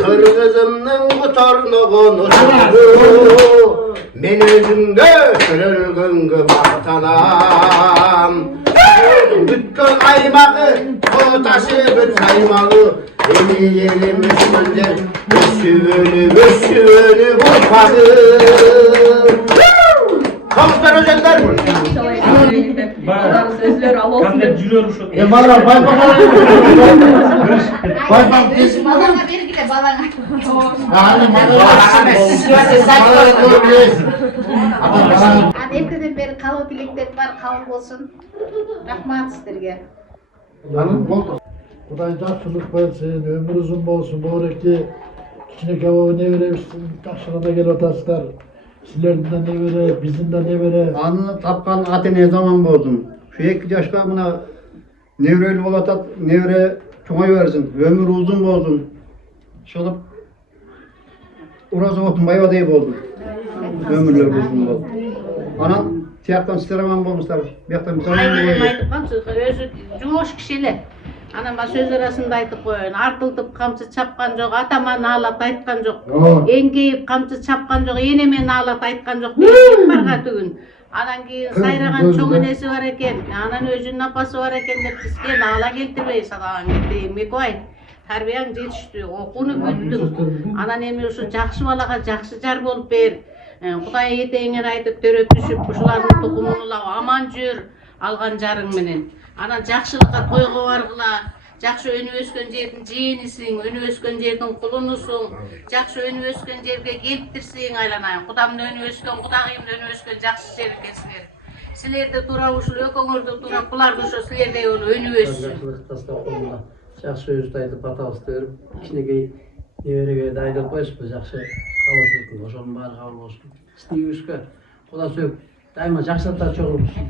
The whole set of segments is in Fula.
Kırgızımның бұтарнығын ұшырды, мен өзіңді сүрілгінгі мақтанам. Бүткіл аймағы, қоташы бүт саймалы, елем үшмендер, өсі-өні бұлпады. Қамыздар өзендер! Sözler al Kamder жүрер ушул. Бала, байпам тесіп Балаңа бергіле, балаңа. Ертеден бері қалу тілектер бар, қабыл болсын. Рахмат сіздерге. Құдай жақсылық берсін, өмір ұзын болсын, Бауреке кішінекей бауы не бересің, жақшылықта келіп отырсыздар. Сіздердің де не бере, біздің де не бере. Аны тапқан ата-ене заман болдым. Şu 2 yaşka buna nevreli olatat, nevre çoğay versin, ömür uzun bozdun. Şolup urazı otunmayı odayı bozdun. Ömürler uzun oldu. Anan tiyaktan sistereman bolmuşlar. Biyaktan bir zaman Aynen айтқан өзі жош кішелі. Анама сөз арасында айтып қойын, артылтып қамшы чапқан жоқ, атама налат айтқан жоқ, еңкейіп қамшы чапқан жоқ, енеме налат айтқан жоқ, дейсек барға түгін. Анан кейін сайраған чоң енесі бар екен, анан өзінің апасы бар екен деп бізге нала келтірбей садаған кетті. Мекуай, тәрбияң жетішті, оқуны бүттің. Анан эми ушу жакшы балага жакшы жар болуп бер. Кудай этеңер айтып төрөп түшүп, ушулардын тукумун улап аман жүр алган жарың менен. Анан жакшылыкка тойго баргыла. Жакшы өнүп өскөн жердин жээнисиң, өнүп өскөн жердин кулунусуң, жакшы өнүп өскөн жерге келиптирсиң айланайын. Кудамдын өнүп өскөн, кудагыйымдын өнүп өскөн жакшы жер экенсиңер. Силерде тура ушул экөөңөрдө тура буларды ошо силердей болуп өнүп өссүн. Жакшы сөздү айтып атабызды берип, кичинекей небереге да айтып коесузбу, жакшы кабыл бердиң, ошонун баары кабыл болсун. Иштейбизге Кудай сөйүп, дайыма жакшылыкта чогулупсун.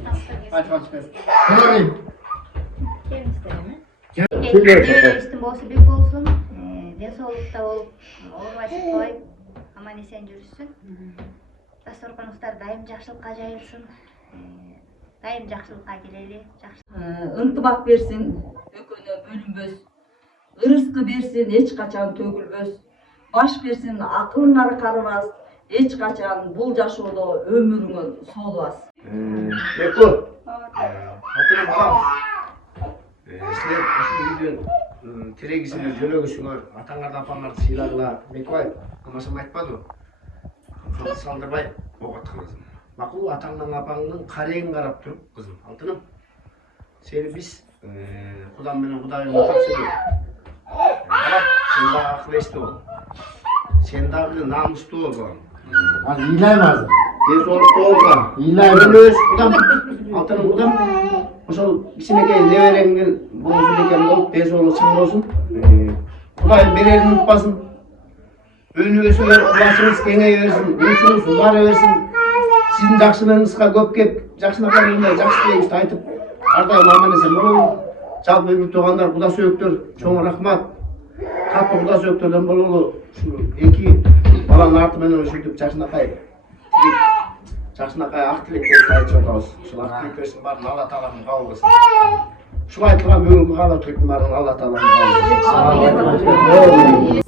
Неберебиздин боосу бек болсун, ден соолукта болуп, оорубай чыкпай, аман эсен жүрүшсүн. Дасторконуңуздар дайым жакшылыкка жайылсын, дайым жакшылыкка келели. ынтымак берсин, экөөнө бөлүнбөс. Ырыскы берсин, эч качан төгүлбөс. Баш берсин, акылыңар карыбас. Эч качан бул жашоодо өмүрүңөр солубас. Беку, атырым балам. Силер ушул үйдөн терегисиңер, жөнөгүсүңөр, атаңарды апаңарды сыйлагыла. Мекубай, амасам айтпадыбы? Ошону салдырбай окуткан кызым. Макул атаңдын апаңдын карегин карап туруп, кызым, алтыным. Сени биз Кудам менен Кудайым тапшырдык. Сен дагы акыл эстүү бол. Сен дагы намустуу бол, балам. İyileyim azı. Ден соолуктуу бол, балам. İyileyim. Өнөс, Кудам, алтыным Кудам. Ошол кичинекей небереңдин болсун экен болуп, ден соолугу чың болсун. Кудайым берерин унутпасын. Өнүп өсүңөр, уласыңыз кеңейе берсин, учуңуз угара берсин. Сиздин жакшылыгыңызга көп кеп, жакшынакаларына жакшы тийишти айтып, ар дайым аман эсен бололу. Жалпы үй туугандар, куда сөөктөр, чоң рахмат. Катты куда сөөктөрдөн бололу. Ушул 2 баланын арты менен ушинтип жакшынакай ак тилектерди айтып атабыз. Ушул ак тилектердин баарын Алла Таалам кабыл кылсын. Ушул айтылган бүгүнкү каалоо тилектин баарын Алла Таалам кабыл кылсын.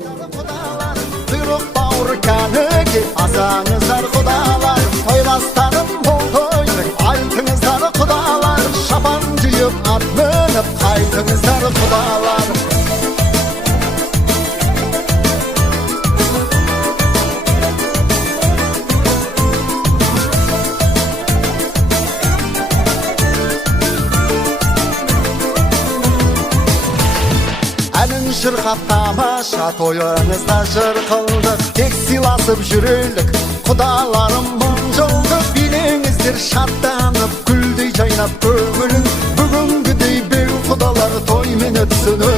ki asağınızlar kudalar, toylastarım oltoydur, aytınızlar kudalar, şapan cıyıp at minip kaytınızlar kudalar. Elin şırkap tamaşa toyunuzda şırkıldık, tek silasıp jürülük, kudalarım mıncıldık. Bilinizdir şatlanıp, güldüy caynap köngülün, bugünküdey bir kudalar toy minip sönür.